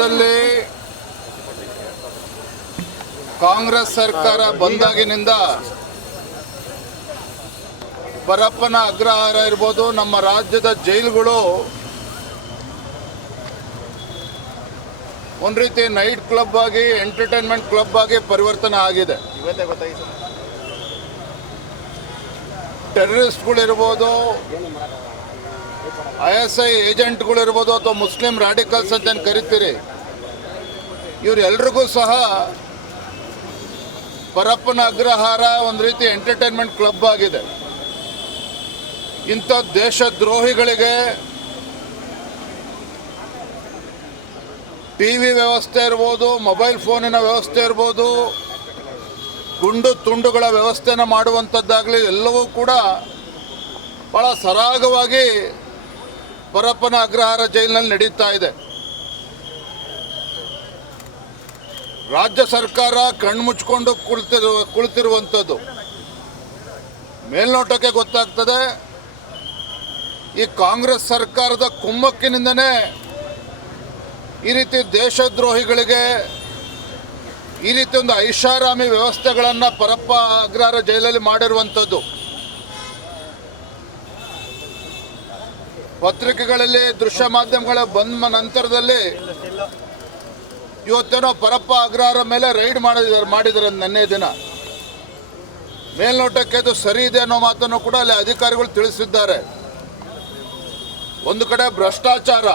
ರಾಜ್ಯದಲ್ಲಿ ಕಾಂಗ್ರೆಸ್ ಸರ್ಕಾರ ಬಂದಾಗಿನಿಂದ ಪರಪ್ಪನ ಅಗ್ರಹಾರ ಇರ್ಬೋದು. ನಮ್ಮ ರಾಜ್ಯದ ಜೈಲುಗಳು ಒಂದು ರೀತಿ ನೈಟ್ ಕ್ಲಬ್ ಆಗಿ ಎಂಟರ್ಟೈನ್ಮೆಂಟ್ ಕ್ಲಬ್ ಆಗಿ ಪರಿವರ್ತನೆ ಆಗಿದೆ. ಟೆರರಿಸ್ಟ್ಗಳಿರ್ಬೋದು ಐ ಎಸ್ ಐ ಏಜೆಂಟ್ಗಳಿರ್ಬೋದು ಅಥವಾ ಮುಸ್ಲಿಂ ರಾಡಿಕಲ್ಸ್ ಅಂತ ಏನ್ ಕರಿತೀರಿ. ಇವರೆಲ್ರಿಗೂ ಸಹ ಪರಪ್ಪನ ಅಗ್ರಹಾರ ಒಂದು ರೀತಿ ಎಂಟರ್ಟೈನ್ಮೆಂಟ್ ಕ್ಲಬ್ ಆಗಿದೆ. ಇಂಥ ದೇಶದ್ರೋಹಿಗಳಿಗೆ ಟಿ ವಿ ವ್ಯವಸ್ಥೆ ಇರ್ಬೋದು, ಮೊಬೈಲ್ ಫೋನಿನ ವ್ಯವಸ್ಥೆ ಇರ್ಬೋದು, ಗುಂಡು ತುಂಡುಗಳ ವ್ಯವಸ್ಥೆನ ಮಾಡುವಂಥದ್ದಾಗಲಿ ಎಲ್ಲವೂ ಕೂಡ ಭಾಳ ಸರಾಗವಾಗಿ ಪರಪ್ಪನ ಅಗ್ರಹಾರ ಜೈಲಿನಲ್ಲಿ ನಡೀತಾ ಇದೆ. ರಾಜ್ಯ ಸರ್ಕಾರ ಕಣ್ಮುಚ್ಕೊಂಡು ಕುಳಿತಿರುವ ಕುಳಿತಿರುವಂಥದ್ದು. ಮೇಲ್ನೋಟಕ್ಕೆ ಗೊತ್ತಾಗ್ತದೆ, ಈ ಕಾಂಗ್ರೆಸ್ ಸರ್ಕಾರದ ಕುಮ್ಮಕ್ಕಿನಿಂದನೇ ಈ ರೀತಿ ದೇಶದ್ರೋಹಿಗಳಿಗೆ ಈ ರೀತಿ ಒಂದು ಐಷಾರಾಮಿ ವ್ಯವಸ್ಥೆಗಳನ್ನು ಪರಪ್ಪ ಅಗ್ರಹಾರ ಜೈಲಲ್ಲಿ ಮಾಡಿರುವಂಥದ್ದು. ಪತ್ರಿಕೆಗಳಲ್ಲಿ, ದೃಶ್ಯ ಮಾಧ್ಯಮಗಳ ಬಂದ ನಂತರದಲ್ಲಿ ಇವತ್ತೇನೋ ಪರಪ್ಪ ಅಗ್ರಹಾರ ಮೇಲೆ ರೈಡ್ ಮಾಡಿದ್ದಾರೆ ಮಾಡಿದ್ದಾರೆ ನನ್ನೇ ದಿನ. ಮೇಲ್ನೋಟಕ್ಕೆ ಅದು ಸರಿ ಇದೆ ಅನ್ನೋ ಮಾತನ್ನು ಕೂಡ ಅಲ್ಲಿ ಅಧಿಕಾರಿಗಳು ತಿಳಿಸಿದ್ದಾರೆ. ಒಂದು ಕಡೆ ಭ್ರಷ್ಟಾಚಾರ.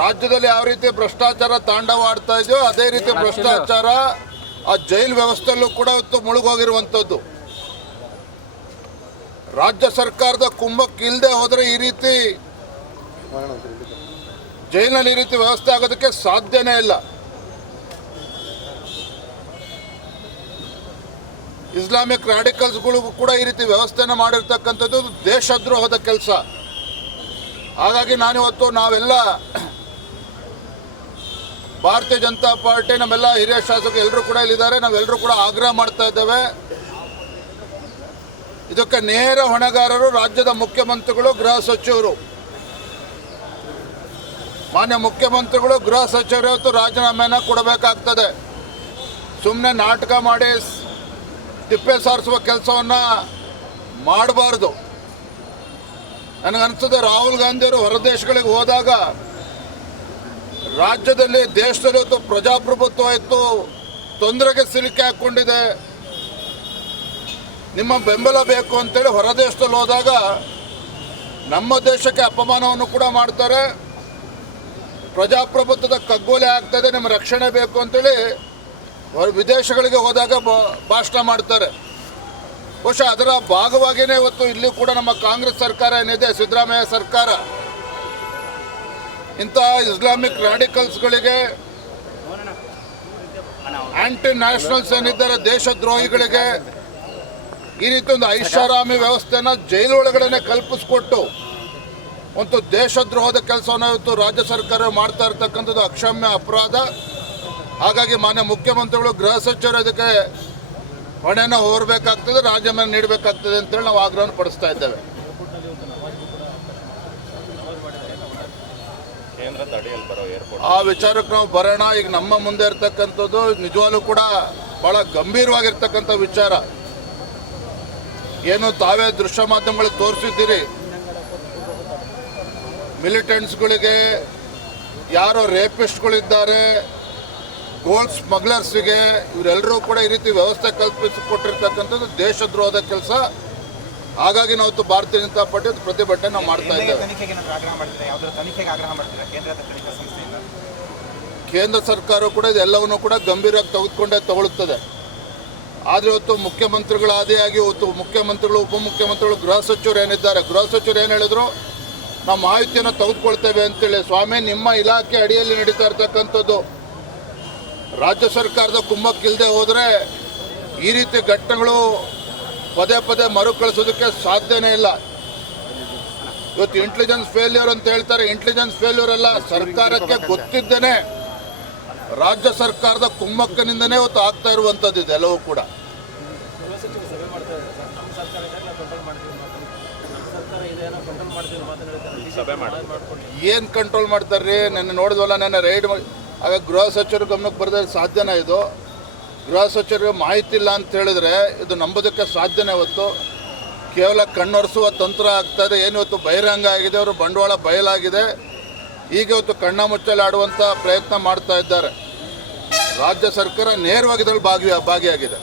ರಾಜ್ಯದಲ್ಲಿ ಯಾವ ರೀತಿ ಭ್ರಷ್ಟಾಚಾರ ತಾಂಡವಾಡ್ತಾ ಇದೆಯೋ ಅದೇ ರೀತಿ ಭ್ರಷ್ಟಾಚಾರ ಆ ಜೈಲ್ ವ್ಯವಸ್ಥೆಯಲ್ಲೂ ಕೂಡ ಇವತ್ತು ಮುಳುಗೋಗಿರುವಂಥದ್ದು. ರಾಜ್ಯ ಸರ್ಕಾರದ ಕುಂಭಕ್ಕೆ ಇಲ್ಲದೆ ಹೋದರೆ ಈ ರೀತಿ ಜೈಲಿನಲ್ಲಿ ಈ ರೀತಿ ವ್ಯವಸ್ಥೆ ಆಗೋದಕ್ಕೆ ಸಾಧ್ಯನೇ ಇಲ್ಲ. ಇಸ್ಲಾಮಿಕ್ ರಾಡಿಕಲ್ಸ್ಗಳು ಕೂಡ ಈ ರೀತಿ ವ್ಯವಸ್ಥೆನ ಮಾಡಿರ್ತಕ್ಕಂಥದ್ದು ದೇಶದ್ರೋಹದ ಕೆಲಸ. ಹಾಗಾಗಿ ನಾನಿವತ್ತು ನಾವೆಲ್ಲ ಭಾರತೀಯ ಜನತಾ ಪಾರ್ಟಿ, ನಮ್ಮೆಲ್ಲ ಹಿರಿಯ ಶಾಸಕರು ಎಲ್ಲರೂ ಕೂಡ ಇಲ್ಲಿದ್ದಾರೆ. ನಾವೆಲ್ಲರೂ ಕೂಡ ಆಗ್ರಹ ಮಾಡ್ತಾ ಇದ್ದೇವೆ. ಇದಕ್ಕೆ ನೇರ ಹೊಣೆಗಾರರು ರಾಜ್ಯದ ಮುಖ್ಯಮಂತ್ರಿಗಳು, ಗೃಹ ಸಚಿವರು. ಮಾನ್ಯ ಮುಖ್ಯಮಂತ್ರಿಗಳು, ಗೃಹ ಸಚಿವರು ರಾಜೀನಾಮೆನ ಕೊಡಬೇಕಾಗ್ತದೆ. ಸುಮ್ಮನೆ ನಾಟಕ ಮಾಡಿ ತಿಪ್ಪೆ ಸಾರಿಸುವ ಕೆಲಸವನ್ನು ಮಾಡಬಾರ್ದು. ನನಗನ್ಸುತ್ತೆ ರಾಹುಲ್ ಗಾಂಧಿಯವರು ಹೊರದೇಶಗಳಿಗೆ ಹೋದಾಗ ರಾಜ್ಯದಲ್ಲಿ ದೇಶದಲ್ಲಿ ಪ್ರಜಾಪ್ರಭುತ್ವ ಇತ್ತು, ತೊಂದರೆಗೆ ಸಿಲುಕಿ ಹಾಕ್ಕೊಂಡಿದೆ ನಿಮ್ಮ ಬೆಂಬಲ ಬೇಕು ಅಂತೇಳಿ ಹೊರದೇಶದಲ್ಲಿ ಹೋದಾಗ ನಮ್ಮ ದೇಶಕ್ಕೆ ಅಪಮಾನವನ್ನು ಕೂಡ ಮಾಡ್ತಾರೆ. ಪ್ರಜಾಪ್ರಭುತ್ವದ ಕಗ್ಗೋಲೆ ಆಗ್ತದೆ ನಿಮ್ಮ ರಕ್ಷಣೆ ಬೇಕು ಅಂತೇಳಿ ಅವರು ವಿದೇಶಗಳಿಗೆ ಹೋದಾಗ ಭಾಷಣ ಮಾಡ್ತಾರೆ. ಬಹುಶಃ ಅದರ ಭಾಗವಾಗಿಯೇ ಇವತ್ತು ಇಲ್ಲಿ ಕೂಡ ನಮ್ಮ ಕಾಂಗ್ರೆಸ್ ಸರ್ಕಾರ ಏನಿದೆ, ಸಿದ್ದರಾಮಯ್ಯ ಸರ್ಕಾರ. ಇಂತಹ ಇಸ್ಲಾಮಿಕ್ ರಾಡಿಕಲ್ಸ್ಗಳಿಗೆ ಆಂಟಿ ನ್ಯಾಷನಲ್ಸ್ ಏನಿದ್ದಾರೆ, ದೇಶದ್ರೋಹಿಗಳಿಗೆ ಈ ರೀತಿ ಒಂದು ಐಷಾರಾಮಿ ವ್ಯವಸ್ಥೆನ ಜೈಲು ಒಳಗಡೆ ಕಲ್ಪಿಸ್ಕೊಟ್ಟು ಒಂದು ದೇಶದ್ರೋಹದ ಕೆಲಸವನ್ನು ಇವತ್ತು ರಾಜ್ಯ ಸರ್ಕಾರ ಮಾಡ್ತಾ ಇರ್ತಕ್ಕಂಥದ್ದು ಅಕ್ಷಮ್ಯ ಅಪರಾಧ. ಹಾಗಾಗಿ ಮಾನ್ಯ ಮುಖ್ಯಮಂತ್ರಿಗಳು, ಗೃಹ ಸಚಿವರು ಇದಕ್ಕೆ ಹೊಣೆನ ರಾಜ್ಯ ರಾಜೀನಾಮೆ ನೀಡಬೇಕಾಗ್ತದೆ ಅಂತೇಳಿ ನಾವು ಆಗ್ರಹವನ್ನು ಪಡಿಸ್ತಾ ಇದ್ದೇವೆ. ಆ ವಿಚಾರಕ್ಕೆ ನಾವು ಬರೋಣ. ಈಗ ನಮ್ಮ ಮುಂದೆ ಇರ್ತಕ್ಕಂಥದ್ದು ನಿಜವಾಗ್ಲೂ ಕೂಡ ಬಹಳ ಗಂಭೀರವಾಗಿರ್ತಕ್ಕಂಥ ವಿಚಾರ. ಏನು ತಾವೇ ದೃಶ್ಯ ಮಾಧ್ಯಮಗಳಿಗೆ ತೋರಿಸಿದ್ದೀರಿ. ಮಿಲಿಟೆಂಟ್ಸ್ಗಳಿಗೆ ಯಾರೋ ರೇಪಿಸ್ಟ್ಗಳಿದ್ದಾರೆ ಗೋಲ್ಡ್ ಸ್ಮಗ್ಲರ್ಸ್ಗೆ ಇವರೆಲ್ಲರೂ ಕೂಡ ಈ ರೀತಿ ವ್ಯವಸ್ಥೆ ಕಲ್ಪಿಸಿಕೊಟ್ಟಿರ್ತಕ್ಕಂಥದ್ದು ದೇಶದ್ರೋಹದ ಕೆಲಸ. ಹಾಗಾಗಿ ನಾವು ಭಾರತೀಯ ಜನತಾ ಪಾರ್ಟಿ ಪ್ರತಿಭಟನೆ ನಾವು ಮಾಡ್ತಾ ಇದ್ದೇವೆ. ಕೇಂದ್ರ ಸರ್ಕಾರ ಕೂಡ ಇದೆಲ್ಲವನ್ನು ಕೂಡ ಗಂಭೀರವಾಗಿ ತೆಗೆದುಕೊಂಡೇ ತಗೊಳ್ಳುತ್ತದೆ. ಆದರೆ ಇವತ್ತು ಮುಖ್ಯಮಂತ್ರಿಗಳ ಆದಿಯಾಗಿ ಇವತ್ತು ಮುಖ್ಯಮಂತ್ರಿಗಳು ಉಪಮುಖ್ಯಮಂತ್ರಿಗಳು ಗೃಹ ಸಚಿವರು ಏನಿದ್ದಾರೆ? ಗೃಹ ಸಚಿವರು ಏನು ಹೇಳಿದ್ರು? ನಾವು ಮಾಹಿತಿಯನ್ನು ತೆಗೆದುಕೊಳ್ತೇವೆ ಅಂತೇಳಿ ಸ್ವಾಮಿ, ನಿಮ್ಮ ಇಲಾಖೆ ಅಡಿಯಲ್ಲಿ ನಡೀತಾ ಇರ್ತಕ್ಕಂಥದ್ದು. ರಾಜ್ಯ ಸರ್ಕಾರದ ಕುಂಭಕ್ಕಿಲ್ಲದೆ ಹೋದರೆ ಈ ರೀತಿ ಘಟನೆಗಳು ಪದೇ ಪದೇ ಮರುಕಳಿಸೋದಕ್ಕೆ ಸಾಧ್ಯನೇ ಇಲ್ಲ. ಇವತ್ತು ಇಂಟೆಲಿಜೆನ್ಸ್ ಫೇಲ್ಯೂರ್ ಅಂತ ಹೇಳ್ತಾರೆ. ಇಂಟೆಲಿಜೆನ್ಸ್ ಫೇಲ್ಯೂರ್ ಅಲ್ಲ, ಸರ್ಕಾರಕ್ಕೆ ಗೊತ್ತಿದ್ದೇನೆ ರಾಜ್ಯ ಸರ್ಕಾರದ ಕುಮ್ಮಕ್ಕಿನಿಂದನೇ ಇವತ್ತು ಆಗ್ತಾ ಇರುವಂಥದ್ದು ಇದೆಲ್ಲವೂ ಕೂಡ. ಏನು ಕಂಟ್ರೋಲ್ ಮಾಡ್ತಾರ್ರಿ? ನನ್ನ ನೋಡಿದ್ವಲ್ಲ, ನನ್ನ ರೈಡ್ ಆಗ ಗೃಹ ಸಚಿವರು ಗಮನಕ್ಕೆ ಬರೋದಕ್ಕೆ ಸಾಧ್ಯನೇ ಇದು? ಗೃಹ ಸಚಿವರಿಗೆ ಮಾಹಿತಿ ಇಲ್ಲ ಅಂತ ಹೇಳಿದ್ರೆ ಇದು ನಂಬೋದಕ್ಕೆ ಸಾಧ್ಯನೇ ಇವತ್ತು ಕೇವಲ ಕಣ್ಣೊರೆಸುವ ತಂತ್ರ ಆಗ್ತದೆ ಏನು ಇವತ್ತು ಬಹಿರಂಗ ಆಗಿದೆ? ಅವರು ಬಂಡವಾಳ ಬಯಲಾಗಿದೆ. ಈಗ ಇವತ್ತು ಕಣ್ಣ ಮುಚ್ಚಲು ಆಡುವಂಥ ಪ್ರಯತ್ನ ಮಾಡ್ತಾ ಇದ್ದಾರೆ. ರಾಜ್ಯ ಸರ್ಕಾರ ನೇರವಾಗಿ ಇದರಲ್ಲಿ ಭಾಗಿ ಭಾಗಿಯಾಗಿದೆ.